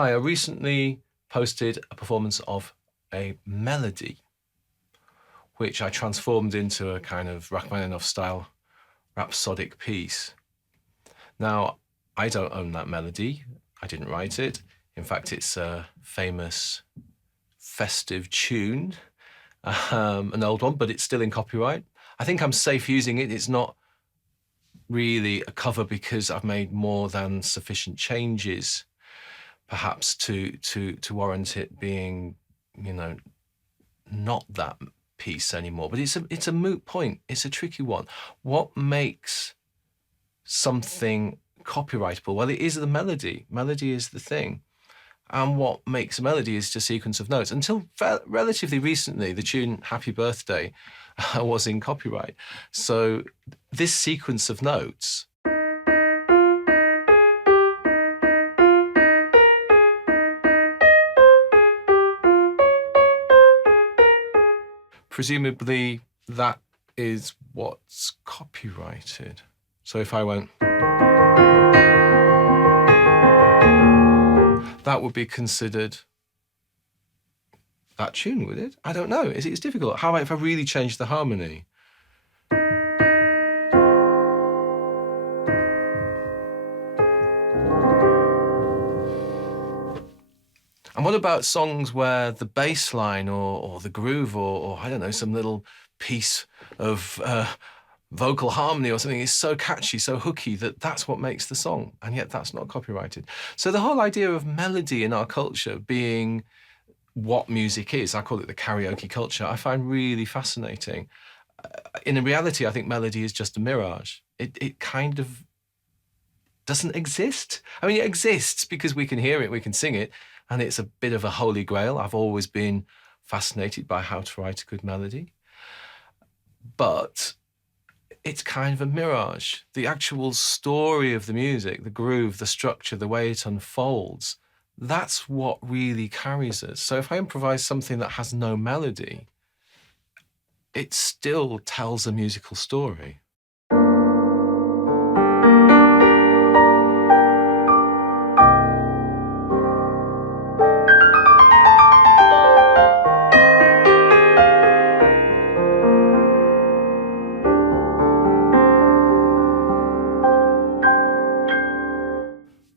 I recently posted a performance of a melody, which I transformed into a kind of Rachmaninoff style rhapsodic piece. Now, I don't own that melody. I didn't write it. In fact, it's a famous festive tune, an old one, but it's still in copyright. I think I'm safe using it. It's not really a cover because I've made more than sufficient changes, perhaps to warrant it being, not that piece anymore. But it's a moot point. It's a tricky one. What makes something copyrightable? Well, it is the melody. Melody is the thing. And what makes a melody is just a sequence of notes. Until relatively recently, the tune Happy Birthday was in copyright. So this sequence of notes presumably that is what's copyrighted. So if I went, that would be considered that tune, would it? I don't know. It's difficult. How about if I really change the harmony? And what about songs where the bass line or the groove or I don't know, some little piece of vocal harmony or something is so catchy, so hooky that that's what makes the song, and yet that's not copyrighted. So the whole idea of melody in our culture being what music is, I call it the karaoke culture, I find really fascinating. In reality, I think melody is just a mirage. It kind of doesn't exist. I mean, it exists because we can hear it, we can sing it, and it's a bit of a holy grail. I've always been fascinated by how to write a good melody. But it's kind of a mirage. The actual story of the music, the groove, the structure, the way it unfolds, that's what really carries us. So if I improvise something that has no melody, it still tells a musical story.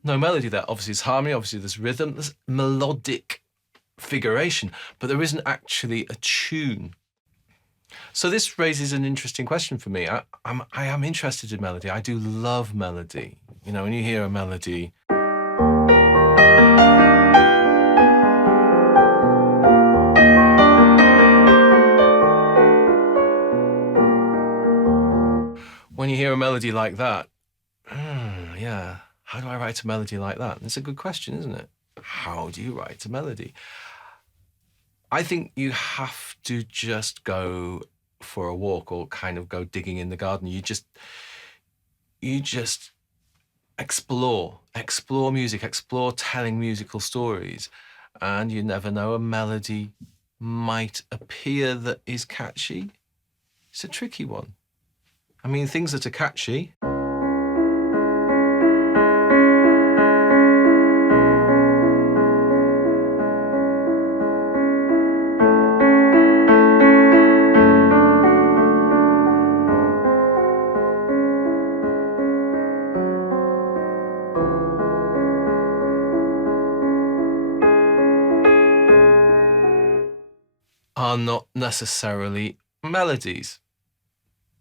No melody there. Obviously there's harmony, obviously there's rhythm, there's melodic figuration, but there isn't actually a tune. So this raises an interesting question for me. I am interested in melody. I do love melody. When you hear a melody, when you hear a melody like that, yeah, how do I write a melody like that? And it's a good question, isn't it? How do you write a melody? I think you have to just go for a walk or kind of go digging in the garden. You just explore music, explore telling musical stories, and you never know, a melody might appear that is catchy. It's a tricky one. I mean, things that are catchy are not necessarily melodies.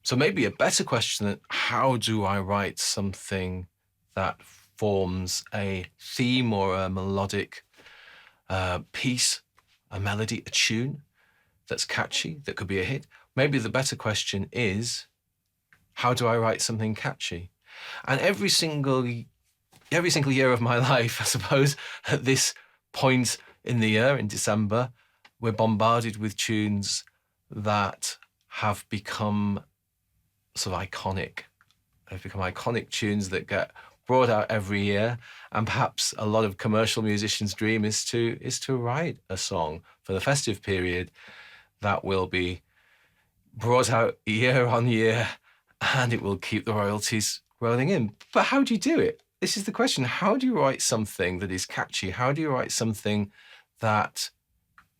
So maybe a better question than how do I write something that forms a theme or a melodic piece, a melody, a tune that's catchy, that could be a hit. Maybe the better question is, how do I write something catchy? And every single year of my life, I suppose, at this point in the year, in December, we're bombarded with tunes that have become sort of iconic. They've become iconic tunes that get brought out every year, and perhaps a lot of commercial musicians' dream is to write a song for the festive period that will be brought out year on year, and it will keep the royalties rolling in. But how do you do it? this is the question. How do you write something that is catchy? How do you write something that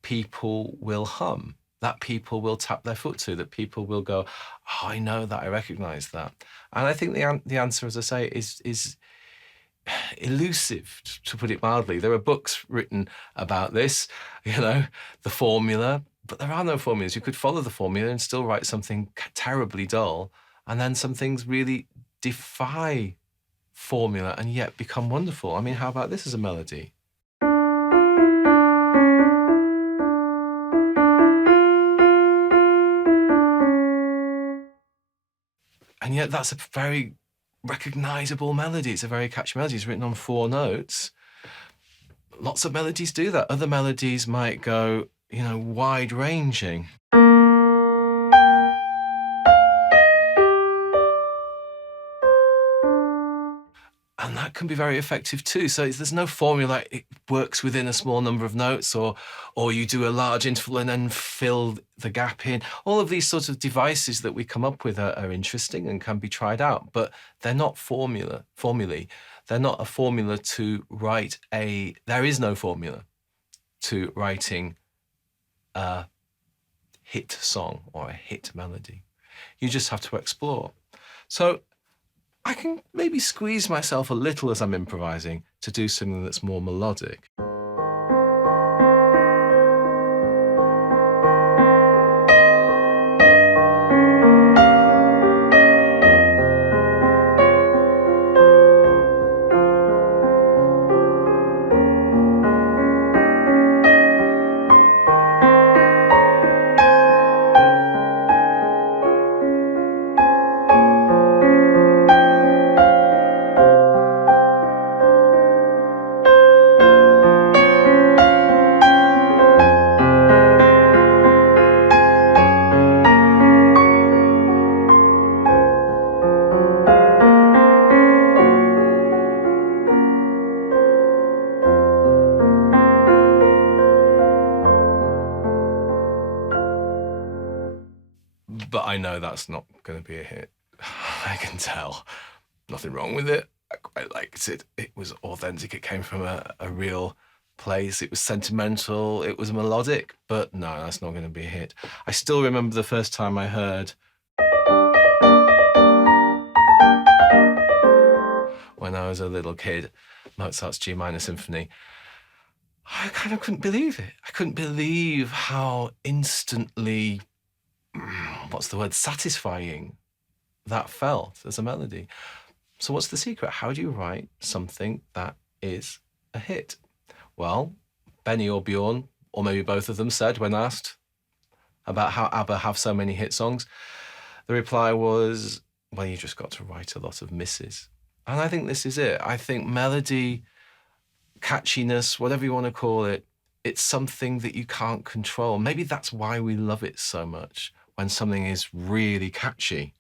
people will hum, that people will tap their foot to, that people will go, oh, I know that, I recognize that? And I think the answer, as I say, is elusive, to put it mildly. There are books written about this, the formula, but there are no formulas. You could follow the formula and still write something terribly dull, and then some things really defy formula and yet become wonderful. I mean, how about this as a melody? And yet that's a very recognizable melody. It's a very catchy melody. It's written on 4 notes. Lots of melodies do that. Other melodies might go, wide-ranging. And that can be very effective too. So there's no formula. It works within a small number of notes, or you do a large interval and then fill the gap in. All of these sorts of devices that we come up with are interesting and can be tried out, but they're not formulae. They're not a formula to write there is no formula to writing a hit song or a hit melody. You just have to explore. So I can maybe squeeze myself a little as I'm improvising to do something that's more melodic. But I know that's not going to be a hit. I can tell. Nothing wrong with it. I quite liked it. It was authentic. It came from a real place. It was sentimental. It was melodic. But no, that's not going to be a hit. I still remember the first time I heard when I was a little kid, Mozart's G minor symphony. I kind of couldn't believe it. I couldn't believe how instantly, satisfying that felt as a melody. So what's the secret? How do you write something that is a hit? Well, Benny or Bjorn, or maybe both of them, said when asked about how ABBA have so many hit songs, the reply was, well, you just got to write a lot of misses. And I think this is it. I think melody, catchiness, whatever you want to call it, it's something that you can't control. Maybe that's why we love it so much when something is really catchy.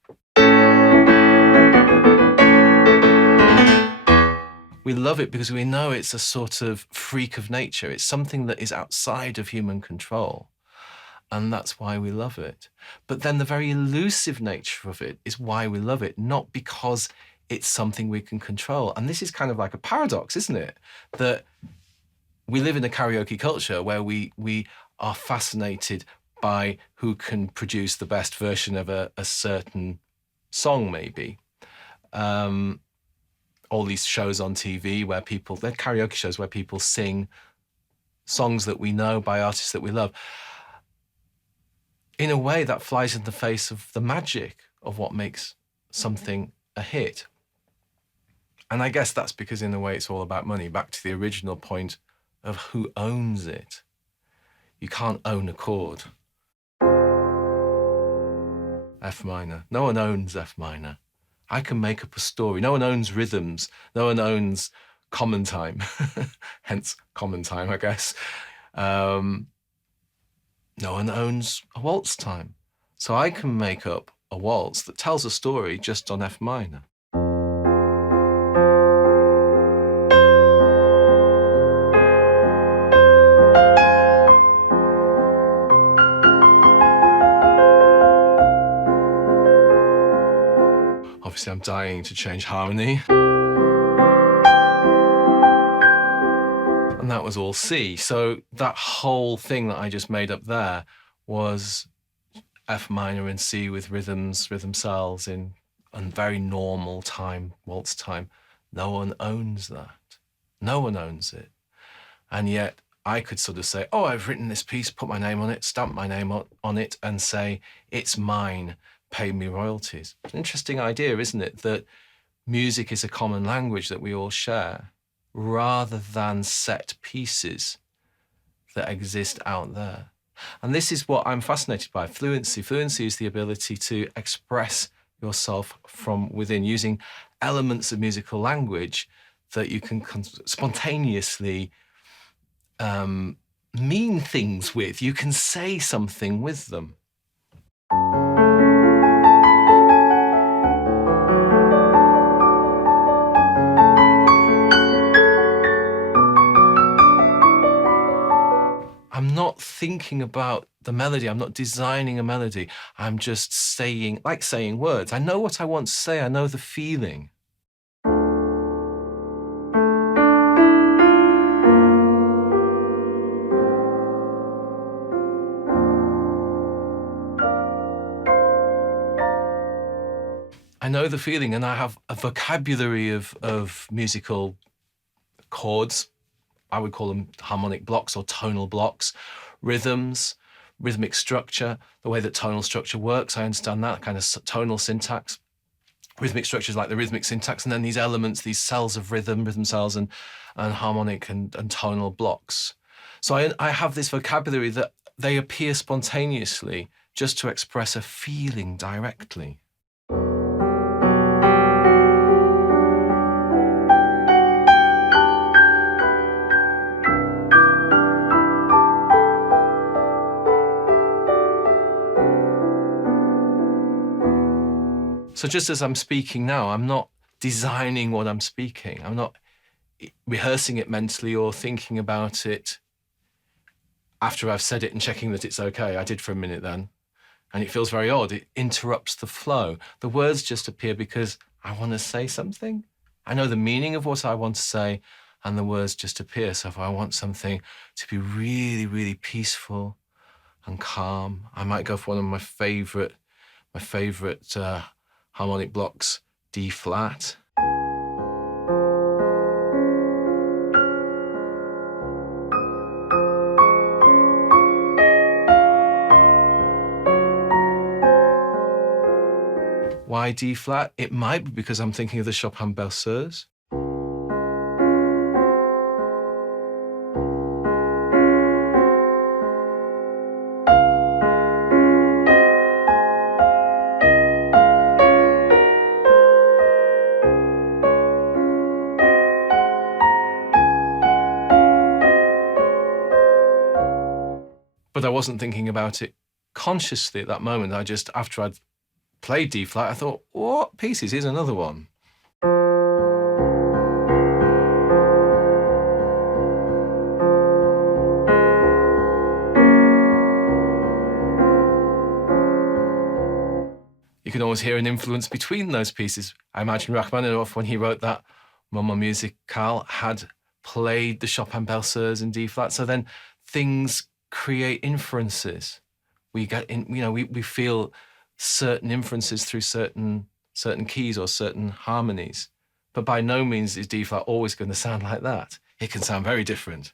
We love it because we know it's a sort of freak of nature. It's something that is outside of human control. And that's why we love it. But then the very elusive nature of it is why we love it, not because it's something we can control. And this is kind of like a paradox, isn't it? That we live in a karaoke culture where we are fascinated by who can produce the best version of a certain song, maybe. All these shows on TV where they're karaoke shows where people sing songs that we know by artists that we love. In a way, that flies in the face of the magic of what makes something a hit. And I guess that's because, in a way, it's all about money. Back to the original point of who owns it. You can't own a chord. F minor. No one owns F minor. I can make up a story. No one owns rhythms. No one owns common time. Hence common time, I guess. No one owns a waltz time. So I can make up a waltz that tells a story just on F minor. Obviously, I'm dying to change harmony. and that was all C. So that whole thing that I just made up there was F minor and C with rhythm cells in a very normal time, waltz time. No one owns that. No one owns it. And yet I could sort of say, oh, I've written this piece, put my name on it, stamp my name on it, and say, it's mine, pay me royalties. It's an interesting idea, isn't it? That music is a common language that we all share, rather than set pieces that exist out there. And this is what I'm fascinated by, fluency. Fluency is the ability to express yourself from within using elements of musical language that you can spontaneously mean things with. You can say something with them. I'm not thinking about the melody. I'm not designing a melody. I'm just saying, like saying words. I know what I want to say. I know the feeling. I know the feeling, and I have a vocabulary of musical chords. I would call them harmonic blocks or tonal blocks, rhythms, rhythmic structure, the way that tonal structure works. I understand that kind of tonal syntax. Rhythmic structure is like the rhythmic syntax, and then these elements, these cells of rhythm cells and harmonic and tonal blocks. So I have this vocabulary that they appear spontaneously just to express a feeling directly. So just as I'm speaking now, I'm not designing what I'm speaking. I'm not rehearsing it mentally or thinking about it after I've said it and checking that it's okay. I did for a minute then, and it feels very odd. It interrupts the flow. The words just appear because I want to say something. I know the meaning of what I want to say, and the words just appear. So if I want something to be really, really peaceful and calm, I might go for one of my favorite harmonic blocks, D flat. Why D flat? It might be because I'm thinking of the Chopin Berceuse. But I wasn't thinking about it consciously at that moment. I just, after I'd played D flat, I thought, what pieces? Here's another one. You can always hear an influence between those pieces. I imagine Rachmaninoff, when he wrote that Moment Musical, had played the Chopin Berceuse in D flat. So then things create inferences. We get in, we feel certain inferences through certain keys or certain harmonies. But by no means is D flat always going to sound like that. It can sound very different.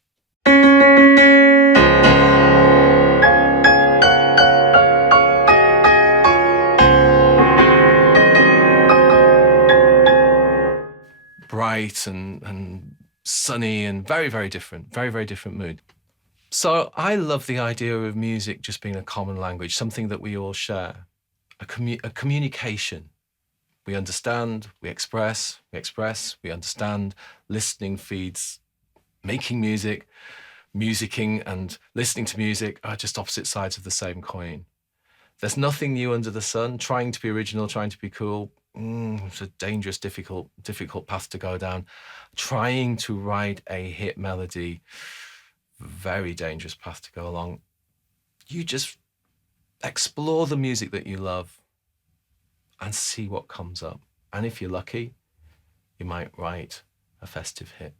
Bright and sunny and very, very different, very, very different mood. So I love the idea of music just being a common language, something that we all share, a communication. We understand, we express, we understand. Listening feeds making music, musicking and listening to music are just opposite sides of the same coin. There's nothing new under the sun. Trying to be original, trying to be cool, it's a dangerous, difficult path to go down. Trying to write a hit melody, very dangerous path to go along. You just explore the music that you love and see what comes up. And if you're lucky, you might write a festive hit.